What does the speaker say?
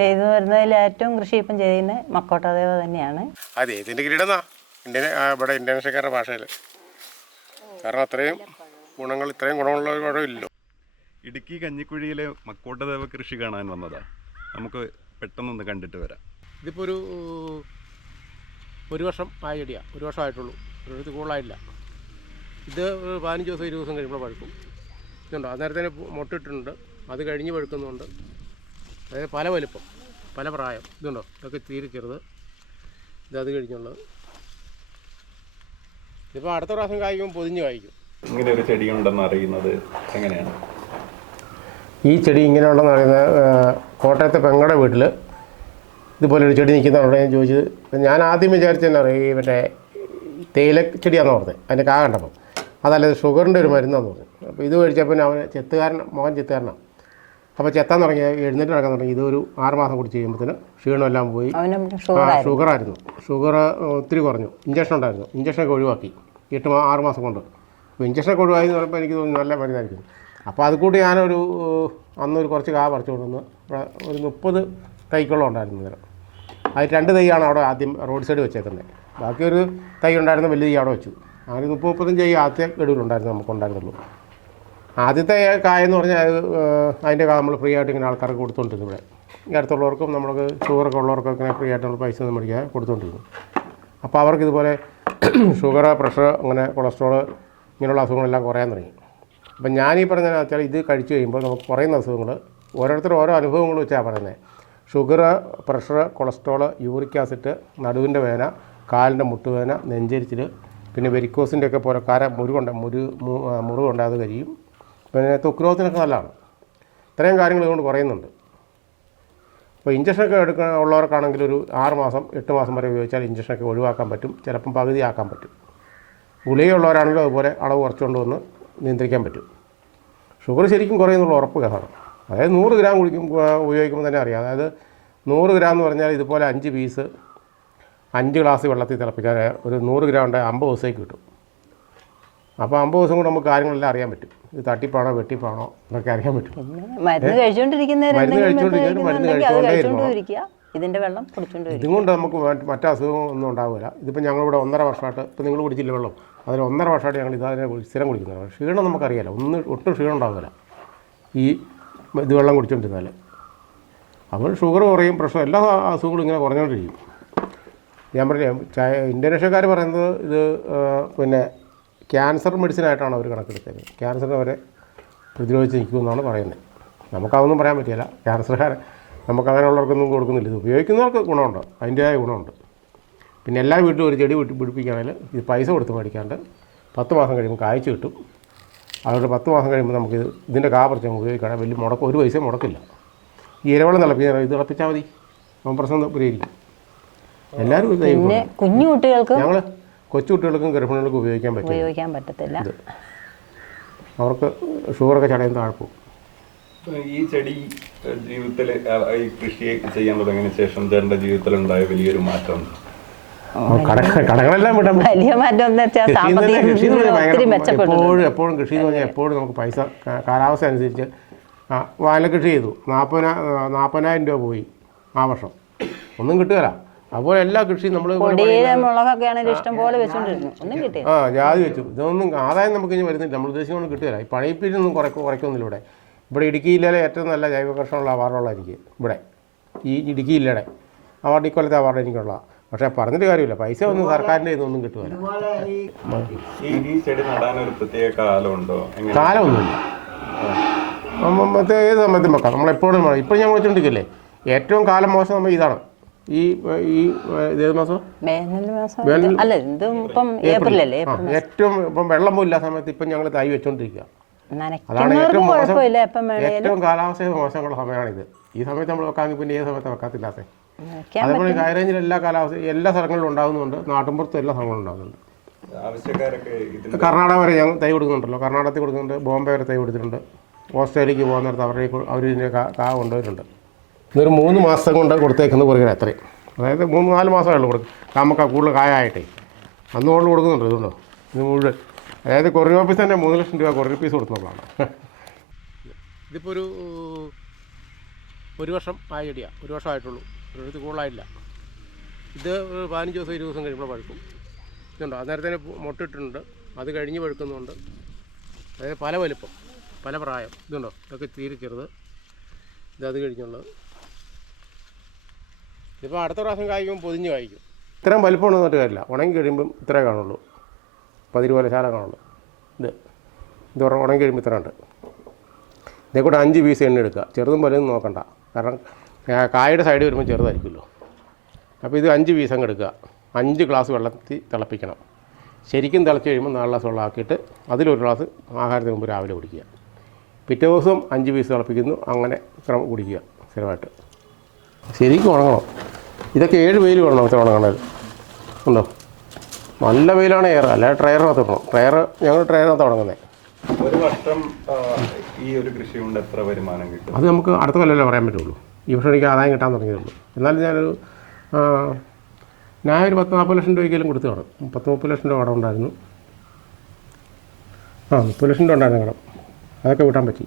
ചെയ്തു വരുന്നതിൽ ഏറ്റവും കൃഷി ഇപ്പം ചെയ്യുന്നത് മക്കോട്ടദേവ തന്നെയാണ്. അതെ, ഇതിൻ്റെ കിരീടം ഇവിടെ ഇന്തോനേഷ്യക്കാരുടെ ഭാഷയിൽ. കാരണം അത്രയും ഗുണങ്ങൾ, ഇത്രയും ഗുണമുള്ള ഒരു പഴമില്ലല്ലോ. ഇടുക്കി കഞ്ഞിക്കുഴിയിലെ മക്കോട്ടദേവ കൃഷി കാണാൻ വന്നതാ. നമുക്ക് പെട്ടെന്നൊന്ന് കണ്ടിട്ട് വരാം. ഇതിപ്പോൾ ഒരു വർഷം ആയ ചെടിയാണ്. ഒരു വർഷമായിട്ടുള്ളൂ, ഒരു കൂടുതലായില്ല. ഇത് 15 ദിവസം 20 ദിവസം കഴിയുമ്പോൾ പഴുക്കും. ഇതുണ്ടോ, അന്നേരത്തേന് മുട്ടിട്ടുണ്ട്, അത് കഴിഞ്ഞ് പഴുക്കുന്നുണ്ട്. അതായത് പല വലിപ്പം, പല പ്രായം. ഇതുണ്ടോ, ഇതൊക്കെ തീരെ ചെറുത്, ഇത് കഴിഞ്ഞുള്ളത്. ഇതിപ്പോൾ അടുത്ത പ്രാവശ്യം കായ്ക്കും, പൊതിഞ്ഞ് കായ്ക്കും. ഇങ്ങനെ ഒരു ചെടി ഉണ്ടെന്ന് അറിയുന്നത് എങ്ങനെയാണ്? ഈ ചെടി ഇങ്ങനെയുള്ളതെന്ന് പറയുന്നത് കോട്ടയത്തെ പെങ്ങളുടെ വീട്ടിൽ ഇതുപോലെ ഒരു ചെടി നിൽക്കുന്നവരോട് ഞാൻ ചോദിച്ചത്. ഞാൻ ആദ്യം വിചാരിച്ചെന്നാ പറയുക, ഈ മറ്റേ തേയില ചെടിയാണെന്ന് പറഞ്ഞത്. അതിൻ്റെ കാ കണ്ടപ്പം അതല്ലത് ഷുഗറിൻ്റെ ഒരു മരുന്നാന്ന് പറഞ്ഞു. അപ്പോൾ ഇത് കഴിച്ചപ്പോൾ അവന് മകൻ ചെത്തുകാരനാണ്. അപ്പോൾ ചെത്താൻ തുടങ്ങി, എഴുന്നേറ്റ് നടക്കാൻ തുടങ്ങി. ഇതൊരു 6 മാസം കൂടി ചെയ്യുമ്പോഴത്തേന് ക്ഷീണമെല്ലാം പോയി. ഷുഗറായിരുന്നു. ഷുഗർ ഒത്തിരി കുറഞ്ഞു. ഇഞ്ചക്ഷൻ ഉണ്ടായിരുന്നു, ഇഞ്ചക്ഷനൊക്കെ ഒഴിവാക്കി 6 മാസം കൊണ്ട്. അപ്പോൾ ഇഞ്ചക്ഷനൊക്കെ ഒഴിവായി എന്ന് പറയുമ്പോൾ എനിക്ക് തോന്നി നല്ല മരുന്നായിരിക്കും. അപ്പോൾ അത് കൂടി ഞാനൊരു അന്നൊരു കുറച്ച് കാ പറിച്ചു കൊണ്ടുവന്ന് ഒരു 30 തൈക്കോളം ഉണ്ടായിരുന്നു നേരം. അത് 2 തൈയാണ് അവിടെ ആദ്യം റോഡ് സൈഡ് വെച്ചേക്കുന്നത്. ബാക്കി ഒരു തൈ ഉണ്ടായിരുന്ന വലിയ തൈ അവിടെ വെച്ചു. അങ്ങനെ 30-35 തൈ ആദ്യത്തെ ഗഡുവിലുണ്ടായിരുന്നു, നമുക്കുണ്ടായിരുന്നുള്ളൂ. ആദ്യത്തെ കായെന്ന് പറഞ്ഞാൽ അതിൻ്റെ കാ നമ്മൾ ഫ്രീ ആയിട്ട് ഇങ്ങനെ ആൾക്കാർക്ക് കൊടുത്തുകൊണ്ടിരുന്നു. ഇവിടെ ഈ അടുത്തുള്ളവർക്കും നമ്മൾക്ക് ഷുഗറൊക്കെ ഉള്ളവർക്കൊക്കെ ഇങ്ങനെ ഫ്രീ ആയിട്ട് നമ്മൾ പൈസ ഒന്നും മേടിക്കാൻ കൊടുത്തുകൊണ്ടിരുന്നു. അപ്പോൾ അവർക്ക് ഇതുപോലെ ഷുഗർ, പ്രഷർ, അങ്ങനെ കൊളസ്ട്രോൾ ഇങ്ങനെയുള്ള അസുഖങ്ങളെല്ലാം കുറയാൻ തുടങ്ങി. അപ്പം ഞാനീ പറഞ്ഞതെന്ന് വെച്ചാൽ ഇത് കഴിച്ചു കഴിയുമ്പോൾ നമുക്ക് കുറയുന്ന അസുഖങ്ങൾ ഓരോരുത്തരും ഓരോ അനുഭവങ്ങൾ വെച്ചാണ് പറയുന്നത്. Sugar, pressure, cholesterol, uric acid, നടുവിൻ്റെ വേദന, കാലിൻ്റെ മുട്ടുവേദന, നെഞ്ചരിച്ചിൽ, പിന്നെ വെരിക്കോസിൻ്റെ ഒക്കെ പോലെ മുറിവുണ്ട്, അത് കരിയും. പിന്നെ ത്വക്ക് നല്ലതാണ്. ഇത്രയും കാര്യങ്ങൾ ഇതുകൊണ്ട് കുറയുന്നുണ്ട്. അപ്പോൾ ഇഞ്ചക്ഷനൊക്കെ ഉള്ളവർക്കാണെങ്കിൽ ഒരു 6 മാസം 8 മാസം വരെ ഉപയോഗിച്ചാൽ ഇഞ്ചക്ഷനൊക്കെ ഒഴിവാക്കാൻ പറ്റും, ചിലപ്പം പകുതിയാക്കാൻ പറ്റും. ഗുളികയുള്ളവരാണെങ്കിലും അതുപോലെ അളവ് കുറച്ചുകൊണ്ട് വന്ന് നിയന്ത്രിക്കാൻ പറ്റും. ഷുഗർ ശരിക്കും കുറയുന്നുള്ള ഉറപ്പ് കേസാണ്. അതായത് 100 ഗ്രാം ഉപയോഗിക്കുമ്പോൾ തന്നെ അറിയാം. അതായത് 100 ഗ്രാം എന്ന് പറഞ്ഞാൽ ഇതുപോലെ 5 പീസ് 5 ഗ്ലാസ് വെള്ളത്തിൽ തിളപ്പിക്കാൻ ഒരു 100 ഗ്രാം ഉണ്ട് 50 ദിവസത്തേക്ക് കിട്ടും. അപ്പോൾ 50 ദിവസം കൊണ്ട് നമുക്ക് കാര്യങ്ങളെല്ലാം അറിയാൻ പറ്റും. ഇത് തട്ടിപ്പാണോ വെട്ടിപ്പാണോ എന്നൊക്കെ അറിയാൻ പറ്റും. മരുന്ന് കഴിച്ചുകൊണ്ടേ ഇതുകൊണ്ട് നമുക്ക് മറ്റു അസുഖമൊന്നും ഉണ്ടാവില്ല. ഇതിപ്പോൾ ഞങ്ങളിവിടെ 1.5 വർഷമായിട്ട്, ഇപ്പോൾ നിങ്ങൾ കുടിച്ചില്ല വെള്ളം, അതിൽ 1.5 വർഷമായിട്ട് ഞങ്ങൾ ഇതിനെ സ്ഥിരം കുടിക്കുന്നത്. ക്ഷീണം നമുക്കറിയാലോ, ഒട്ടും ക്ഷീണം ഉണ്ടാവില്ല ഈ ഇത് വെള്ളം കുടിച്ചുകൊണ്ടിരുന്നാൽ. അപ്പോൾ ഷുഗർ കുറയും, പ്രഷർ, എല്ലാ അസുഖങ്ങളും ഇങ്ങനെ കുറഞ്ഞുകൊണ്ടിരിക്കും. ഞാൻ പറഞ്ഞില്ലേ, ഇന്തോനേഷ്യക്കാർ പറയുന്നത് ഇത് പിന്നെ ക്യാൻസർ മെഡിസിനായിട്ടാണ് അവർ കണക്കെടുത്തത്. ക്യാൻസറിനെ അവരെ പ്രതിരോധിച്ച് നിൽക്കുമെന്നാണ് പറയുന്നത്. നമുക്കതൊന്നും പറയാൻ പറ്റില്ല. ക്യാൻസർകാരെ നമുക്കങ്ങനെയുള്ളവർക്കൊന്നും കൊടുക്കുന്നില്ല. ഇത് ഉപയോഗിക്കുന്നവർക്ക് ഗുണമുണ്ട്, അതിൻ്റേതായ ഗുണമുണ്ട്. പിന്നെ എല്ലാ വീട്ടിലും ഒരു ചെടി പിടിപ്പിക്കുകയാണെങ്കിൽ ഇത് പൈസ കൊടുത്ത് മേടിക്കാണ്ട് 10 മാസം കഴിയുമ്പോൾ കായ്ച്ച് കിട്ടും. അതുകൊണ്ട് 10 മാസം കഴിയുമ്പോൾ നമുക്ക് ഇതിൻ്റെ കാ പറിച്ച് ഉപയോഗിക്കുകയാണെങ്കിൽ വലിയ മുടക്കം, ഒരു പൈസ മുടക്കില്ല. ഈ ഇരവെള്ളം ഇത് തിളപ്പിച്ചാൽ മതി, അപ്പം പ്രശ്നം പരിഹരിക്കും. എല്ലാവരും ഇത് കുഞ്ഞു കുട്ടികൾക്ക്, ഞങ്ങൾ കൊച്ചു കുട്ടികൾക്കും ഗർഭിണികൾക്കും ഉപയോഗിക്കാൻ പറ്റത്തില്ല. അവർക്ക് ഷുഗറൊക്കെ ചടയും താഴ്പ്പും. ഈ ചെടി ജീവിതത്തിൽ, ഈ കൃഷി ചെയ്യാൻ തുടങ്ങിയതിന് ശേഷം ചേട്ടൻ്റെ ജീവിതത്തിലുണ്ടായ വലിയൊരു മാറ്റം? കടകളെല്ലാം വിടാൻ വലിയ മാറ്റം എപ്പോഴും കൃഷി എന്ന് പറഞ്ഞാൽ എപ്പോഴും നമുക്ക് പൈസ കാലാവസ്ഥ അനുസരിച്ച് വാഴ കൃഷി ചെയ്തു 40,000 രൂപ പോയി ആ വർഷം, ഒന്നും കിട്ടുകയില്ല. അതുപോലെ എല്ലാ കൃഷിയും നമ്മൾ ജാതി വെച്ചു, ഇതൊന്നും ആദായം നമുക്ക് ഇനി വരുന്നില്ല, നമ്മൾ ഉദ്ദേശിക്കുന്നത് കിട്ടുകയില്ല. ഈ പണിപ്പിനൊന്നും കുറയ്ക്കൊന്നുമില്ല. ഇവിടെ ഇടുക്കി ജില്ലയിലെ ഏറ്റവും നല്ല ജൈവ കർഷകനുള്ള അവാർഡുള്ളതായിരിക്കും ഇവിടെ ഈ ഇടുക്കി ജില്ലയുടെ അവാർഡ്, ഇക്കൊല്ലത്തെ അവാർഡ് എനിക്കുള്ള. പക്ഷേ പറഞ്ഞിട്ട് കാര്യമില്ല, പൈസ ഒന്നും സർക്കാരിൻ്റെ ഇതൊന്നും കിട്ടുമല്ലോ. കാലമൊന്നുമില്ല, ഏത് സമയത്തും വെക്കാം, നമ്മളെപ്പോഴും. ഇപ്പം ഞാൻ വെച്ചോണ്ടിരിക്കല്ലേ, ഏറ്റവും കാലം മോശം നമ്മൾ ഇതാണ്. ഈ ഏത് മാസം? ഏറ്റവും ഇപ്പം വെള്ളം പോലില്ല സമയത്ത് ഇപ്പം ഞങ്ങൾ തൈ വെച്ചോണ്ടിരിക്കുക. അതാണ് ഏറ്റവും കാലാവസ്ഥ മോശമുള്ള സമയമാണിത്. ഈ സമയത്ത് നമ്മൾ വെക്കാമെങ്കിൽ പിന്നെ ഏത് സമയത്ത് വെക്കാത്തില്ലാത്ത. അതേപോലെ ഹൈ റേഞ്ചിൽ എല്ലാ കാലാവസ്ഥയും എല്ലാ സ്ഥലങ്ങളിലും ഉണ്ടാകുന്നുണ്ട്, നാട്ടിൻപുറത്തും എല്ലാ സ്ഥലങ്ങളും ഉണ്ടാകുന്നുണ്ട്. കർണാടക വരെ ഞങ്ങൾ തൈ കൊടുക്കുന്നുണ്ടല്ലോ, കർണാടകത്തിൽ കൊടുക്കുന്നുണ്ട്, ബോംബെ വരെ തൈ കൊടുത്തിട്ടുണ്ട്. ഓസ്ട്രേലിയക്ക് പോകുന്നിടത്ത് അവർ ഇതിൻ്റെ കാ കൊണ്ടുവരുന്നുണ്ട്. ഇതൊരു 3 മാസം കൊണ്ട് കൊടുത്തേക്കുന്ന കുറേ അത്രയും, അതായത് 3-4 മാസമേ ഉള്ളൂ കൊടുക്കും. നമുക്ക് കൂടുതൽ കായായിട്ടേ അന്നുകൊണ്ട് കൊടുക്കുന്നുണ്ട്. ഇതുണ്ടോ, ഇത് മുഴുവൻ. അതായത് കൊറിയർ ഓഫീസ് തന്നെ 3 ലക്ഷം രൂപ കൊറിയർ ഫീസ് കൊടുക്കുന്നതാണ്. ഇതിപ്പോൾ 1 വർഷം ആയ ചെടിയാണ്, 1 വർഷമായിട്ടുള്ളൂ, ഒരു കൂടുതലായില്ല. ഇത് 15 ദിവസം 20 ദിവസം കഴിയുമ്പോൾ പഴുക്കും. ഇതുണ്ടോ, അന്നേരത്തേന് മുട്ടിട്ടുണ്ട്, അത് കഴിഞ്ഞ് പഴുക്കുന്നുണ്ട്. അതായത് പല വലുപ്പം, പല പ്രായം. ഇതുണ്ടോ, ഇതൊക്കെ തീരെ ചെറുത്, ഇത് കഴിഞ്ഞുള്ളത്. ഇതിപ്പോൾ അടുത്ത പ്രാവശ്യം കായ്ക്കുമ്പോൾ പൊതിഞ്ഞ് കായ്ക്കും. ഇത്രയും വലുപ്പമൊന്നും മറ്റു കാര്യമില്ല, ഉണങ്ങി കഴിയുമ്പം ഇത്രേ കാണുള്ളൂ, 10 പോലെ ശാല കാണുള്ളൂ. ഇത് ഉണങ്ങി കഴിയുമ്പോൾ ഇത്ര ഉണ്ട്. ഇതേ കൂടെ 5 പീസ് എണ്ണ എടുക്കുക, ചെറുതും വലുതും നോക്കണ്ട, കാരണം കായയുടെ സൈഡ് വരുമ്പോൾ ചെറുതായിരിക്കുമല്ലോ. അപ്പോൾ ഇത് 5 പീസ് അങ്ങ് എടുക്കുക, 5 ഗ്ലാസ് വെള്ളത്തിൽ തിളപ്പിക്കണം. ശരിക്കും തിളച്ച് കഴിയുമ്പോൾ 4 ഗ്ലാസ് വെള്ളം ആക്കിയിട്ട് അതിലൊരു ഗ്ലാസ് ആഹാരത്തിന് മുമ്പ് രാവിലെ കുടിക്കുക. പിറ്റേ ദിവസം 5 പീസ് തിളപ്പിക്കുന്നു, അങ്ങനെ ക്രമം കുടിക്കുക സ്ഥിരമായിട്ട്. ശരിക്കും ഉണങ്ങണം. ഇതൊക്കെ 7 വെയിൽ വേണം ഇത്ര ഉണങ്ങണത്. ഉണ്ടോ, നല്ല വെയിലാണ് അല്ല ട്രയറിനകത്ത് ഇടണം. ഞങ്ങൾ ട്രയറിനകത്ത് ഉണങ്ങുന്നത്. ഒരു വർഷം ഈ ഒരു കൃഷി കൊണ്ട് എത്ര വരുമാനം കിട്ടും? അത് നമുക്ക് അടുത്ത കൊല്ലമല്ലേ പറയാൻ പറ്റുള്ളൂ. ഈ വർഷം എനിക്ക് ആദായം കിട്ടാൻ തുടങ്ങിയതുള്ളൂ. എന്നാലും ഞാനൊരു 10-40 ലക്ഷം രൂപയ്ക്കെങ്കിലും കൊടുത്തു കാണും. 30 ലക്ഷം രൂപ കടം ഉണ്ടായിരുന്നു. 30 ലക്ഷം രൂപ ഉണ്ടായിരുന്നു കടം, അതൊക്കെ വിട്ടാൻ പറ്റി.